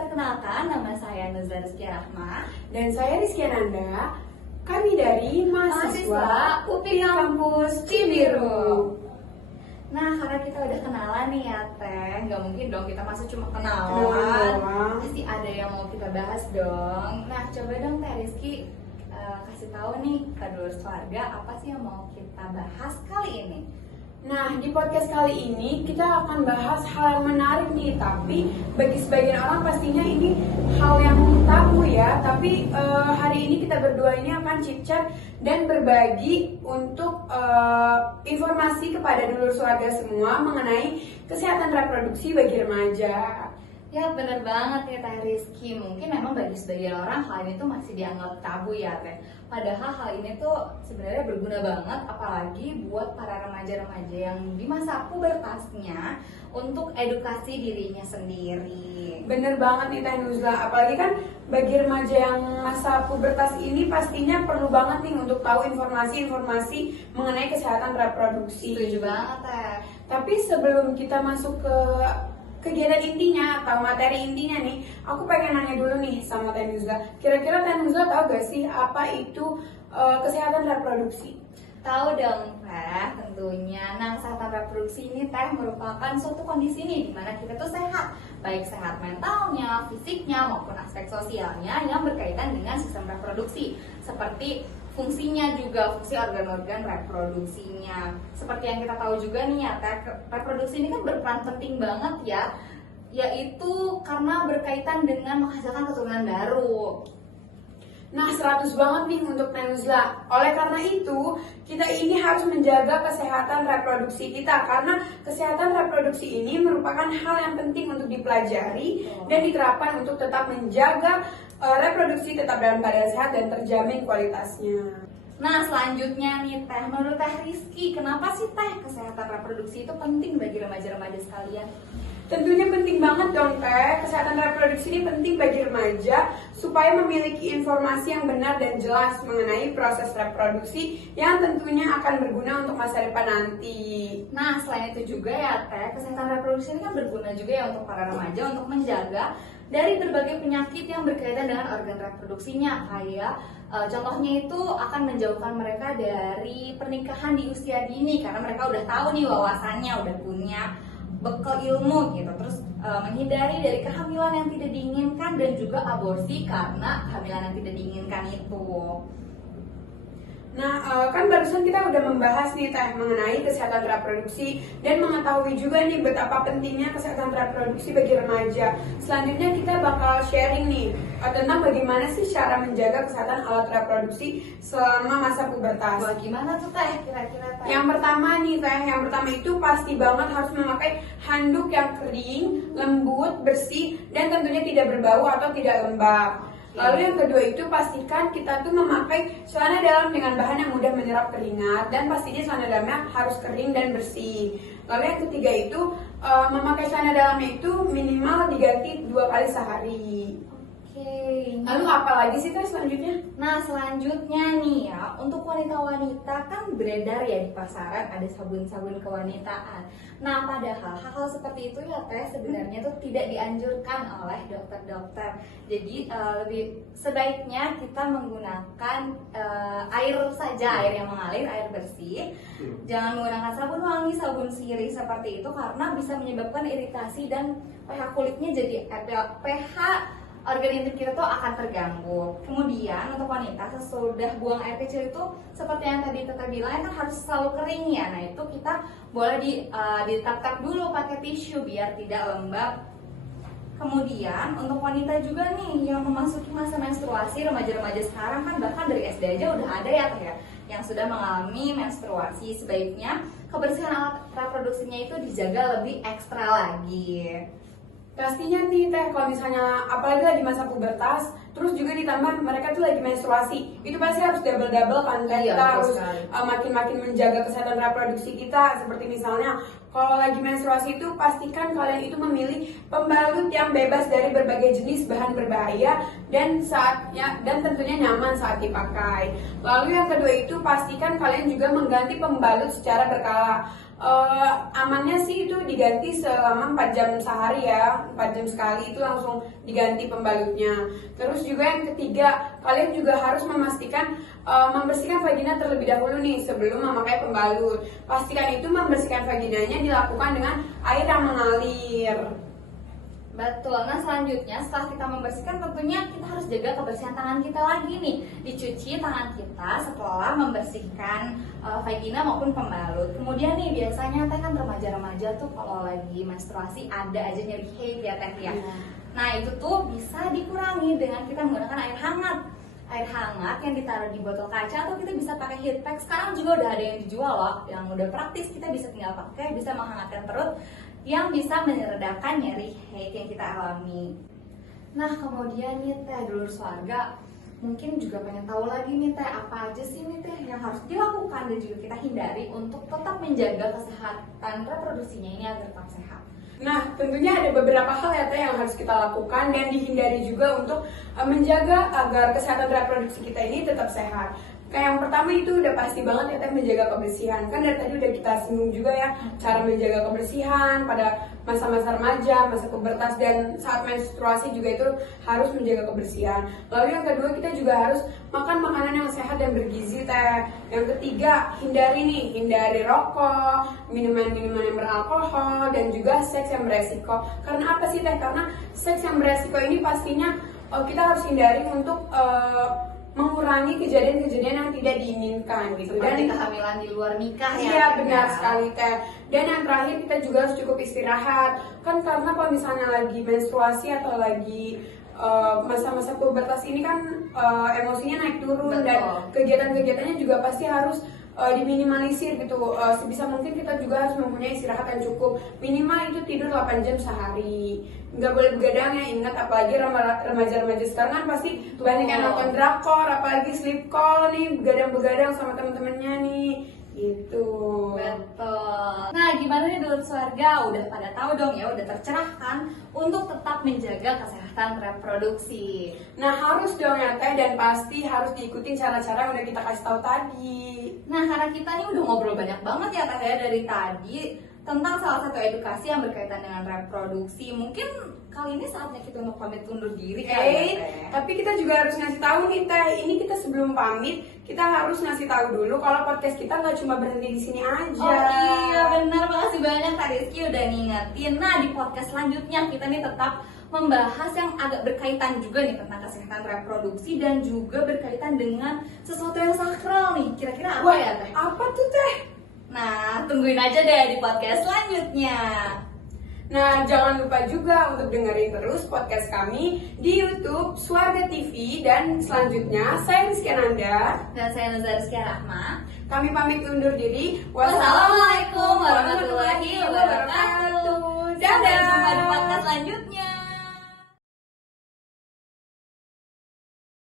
Perkenalkan, nama saya Nuzla Rizky Rahma. Dan saya Rizky Ananda. Kami dari mahasiswa UPI Kampus Cibiru. Nah, karena kita udah kenalan nih ya Teh, nggak mungkin dong kita masuk cuma kenalan. Pasti ada yang mau kita bahas dong. Nah, coba dong Teh Rizky kasih tahu nih ke dulur keluarga apa sih yang mau kita bahas kali ini. Nah, di podcast kali ini kita akan bahas hal yang menarik nih. Tapi bagi sebagian orang pastinya ini hal yang tabu ya. Tapi hari ini kita berdua ini akan chit-chat dan berbagi untuk informasi kepada dulur keluarga semua mengenai kesehatan reproduksi bagi remaja. Ya bener banget ya Teh Rizky. Mungkin memang bagi sebagian orang hal ini tuh masih dianggap tabu ya Teh. Padahal hal ini tuh sebenarnya berguna banget, apalagi buat para remaja-remaja yang di masa pubertasnya untuk edukasi dirinya sendiri. Bener banget nih Teh Nuzla, apalagi kan bagi remaja yang masa pubertas ini pastinya perlu banget nih untuk tahu informasi-informasi mengenai kesehatan reproduksi. Setuju banget Teh. Tapi sebelum kita masuk ke kegiatan intinya atau materi intinya nih, aku pengen nanya dulu nih sama Teh Nuzla. Kira-kira Teh Nuzla tahu gak sih apa itu kesehatan reproduksi? Tahu dong Teh, tentunya. Nah, kesehatan reproduksi ini Teh merupakan suatu kondisi nih di mana kita tuh sehat, baik sehat mentalnya, fisiknya maupun aspek sosialnya yang berkaitan dengan sistem reproduksi, seperti fungsinya juga, fungsi organ-organ reproduksinya. Seperti yang kita tahu juga nih ya Teh, reproduksi ini kan berperan penting banget ya, yaitu karena berkaitan dengan menghasilkan keturunan baru. Nah, 100 banget nih untuk Teh Nuzla. Oleh karena itu, kita ini harus menjaga kesehatan reproduksi kita, karena kesehatan reproduksi ini merupakan hal yang penting untuk dipelajari dan diterapkan untuk tetap menjaga reproduksi tetap dalam keadaan sehat dan terjamin kualitasnya. Nah, selanjutnya nih Teh, menurut Teh Rizky, kenapa sih Teh kesehatan reproduksi itu penting bagi remaja-remaja sekalian? Tentunya penting banget dong Teh, kesehatan reproduksi ini penting bagi remaja supaya memiliki informasi yang benar dan jelas mengenai proses reproduksi yang tentunya akan berguna untuk masa depan nanti. Nah, selain itu juga ya Teh, kesehatan reproduksi ini kan berguna juga ya untuk para remaja untuk menjaga dari berbagai penyakit yang berkaitan dengan organ reproduksinya. Kayak contohnya itu akan menjauhkan mereka dari pernikahan di usia dini, karena mereka udah tahu nih wawasannya, udah punya bekal ilmu gitu. Terus menghindari dari kehamilan yang tidak diinginkan dan juga aborsi karena kehamilan yang tidak diinginkan itu. Nah, kan barusan kita udah membahas nih Teh mengenai kesehatan reproduksi dan mengetahui juga nih betapa pentingnya kesehatan reproduksi bagi remaja. Selanjutnya kita bakal sharing nih tentang bagaimana sih cara menjaga kesehatan alat reproduksi selama masa pubertas. Bagaimana tuh Teh kira-kira Teh? Yang pertama nih Teh, yang pertama itu pasti banget harus memakai handuk yang kering, lembut, bersih, dan tentunya tidak berbau atau tidak lembab. Lalu yang kedua itu pastikan kita tuh memakai celana dalam dengan bahan yang mudah menyerap keringat, dan pastinya celana dalamnya harus kering dan bersih. Lalu yang ketiga itu memakai celana dalamnya itu minimal diganti 2 kali sehari. Lalu apa lagi sih Teh selanjutnya? Nah, selanjutnya nih ya, untuk wanita-wanita kan beredar ya di pasaran ada sabun-sabun kewanitaan. Nah, padahal hal-hal seperti itu ya Teh sebenarnya tuh tidak dianjurkan oleh dokter-dokter. Jadi lebih sebaiknya kita menggunakan air saja, air yang mengalir, air bersih. Jangan menggunakan sabun wangi, sabun sirih seperti itu karena bisa menyebabkan iritasi dan pH kulitnya jadi pH organ intim kita tuh akan terganggu. Kemudian untuk wanita sesudah buang air kecil itu seperti yang tadi Tete bilang kan harus selalu kering ya. Nah itu kita boleh ditap-tap dulu pakai tisu biar tidak lembab. Kemudian untuk wanita juga nih yang memasuki masa menstruasi, remaja-remaja sekarang kan bahkan dari SD aja udah ada ya Teh ya yang sudah mengalami menstruasi. Sebaiknya kebersihan alat reproduksinya itu dijaga lebih ekstra lagi. Pastinya nih Teh, kalau misalnya apalagi lagi masa pubertas, terus juga ditambah mereka tuh lagi menstruasi, itu pasti harus double kan Teh. Iya, kita harus sekali. makin-makin menjaga kesehatan reproduksi kita. Seperti misalnya kalau lagi menstruasi itu pastikan kalian itu memilih pembalut yang bebas dari berbagai jenis bahan berbahaya dan tentunya nyaman saat dipakai. Lalu yang kedua itu pastikan kalian juga mengganti pembalut secara berkala. amannya sih itu diganti selama 4 jam sehari ya, 4 jam sekali itu langsung diganti pembalutnya. Terus juga yang ketiga, kalian juga harus memastikan membersihkan vagina terlebih dahulu nih sebelum memakai pembalut. Pastikan itu membersihkan vaginanya dilakukan dengan air yang mengalir. Betul. Nah selanjutnya setelah kita membersihkan tentunya kita harus jaga kebersihan tangan kita lagi nih. Dicuci tangan kita setelah membersihkan vagina maupun pembalut. Kemudian nih biasanya teh kan remaja-remaja tuh kalau lagi menstruasi ada aja nyeri haid ya teh ya. Nah itu tuh bisa dikurangi dengan kita menggunakan air hangat. Air hangat yang ditaruh di botol kaca atau kita bisa pakai heat pack. Sekarang juga udah ada yang dijual loh, yang udah praktis, kita bisa tinggal pakai, bisa menghangatkan perut, yang bisa meredakan nyeri haid yang kita alami. Nah kemudian nih teh dulur swarga, mungkin juga pengen tahu lagi nih teh apa aja sih nih teh yang harus dilakukan dan juga kita hindari untuk tetap menjaga kesehatan reproduksinya ini agar tetap sehat. Nah, tentunya ada beberapa hal ya teh yang harus kita lakukan dan dihindari juga untuk menjaga agar kesehatan reproduksi kita ini tetap sehat. Kayak yang pertama itu udah pasti banget ya teh menjaga kebersihan. Kan dari tadi udah kita singgung juga ya cara menjaga kebersihan pada masa-masa remaja, masa pubertas dan saat menstruasi juga itu harus menjaga kebersihan. Lalu yang kedua kita juga harus makan makanan yang sehat dan bergizi teh. Yang ketiga hindari rokok, minuman-minuman yang beralkohol dan juga seks yang beresiko. Karena apa sih teh? Karena seks yang beresiko ini pastinya kita harus hindari untuk mengurangi kejadian-kejadian yang tidak diinginkan gitu. Seperti kehamilan di luar nikah ya. Iya benar sekali teh. Dan yang terakhir kita juga harus cukup istirahat. Kan karena kalau misalnya lagi menstruasi atau lagi masa-masa pubertas ini kan emosinya naik turun. Betul. Dan kegiatan-kegiatannya juga pasti harus diminimalisir gitu. Sebisa mungkin kita juga harus mempunyai istirahat yang cukup. Minimal itu tidur 8 jam sehari. Nggak boleh begadang ya, ingat apalagi remaja-remaja sekarang kan pasti banyak yang nonton drakor, apalagi sleep call nih, begadang-begadang sama temen-temennya nih gitu. Betul. Nah gimana nih dulur swarga, udah pada tahu dong ya, udah tercerahkan untuk tetap menjaga kesehatan reproduksi. Nah harus dong ya teh, dan pasti harus diikutin cara-cara yang udah kita kasih tahu tadi. Nah karena kita nih udah ngobrol banyak banget ya teh ya dari tadi tentang salah satu edukasi yang berkaitan dengan reproduksi. Mungkin kali ini saatnya kita untuk pamit undur diri kali ya, tapi kita juga harus ngasih tahu nih teh. Ini kita sebelum pamit kita harus ngasih tahu dulu kalau podcast kita nggak cuma berhenti di sini aja. Oh iya benar, makasih banyak Kak Rizky udah ngingetin. Nah di podcast selanjutnya kita nih tetap membahas yang agak berkaitan juga nih tentang kesehatan reproduksi dan juga berkaitan dengan sesuatu yang sakral nih. Kira-kira apa ya teh? Apa tuh teh? Nah, tungguin aja deh di podcast selanjutnya. Nah, jangan lupa juga untuk dengerin terus podcast kami di YouTube Swarga TV. Dan selanjutnya, saya Rizky Ananda Dan saya Nazar Rizky Rahma. Kami pamit undur diri. Wassalamualaikum warahmatullahi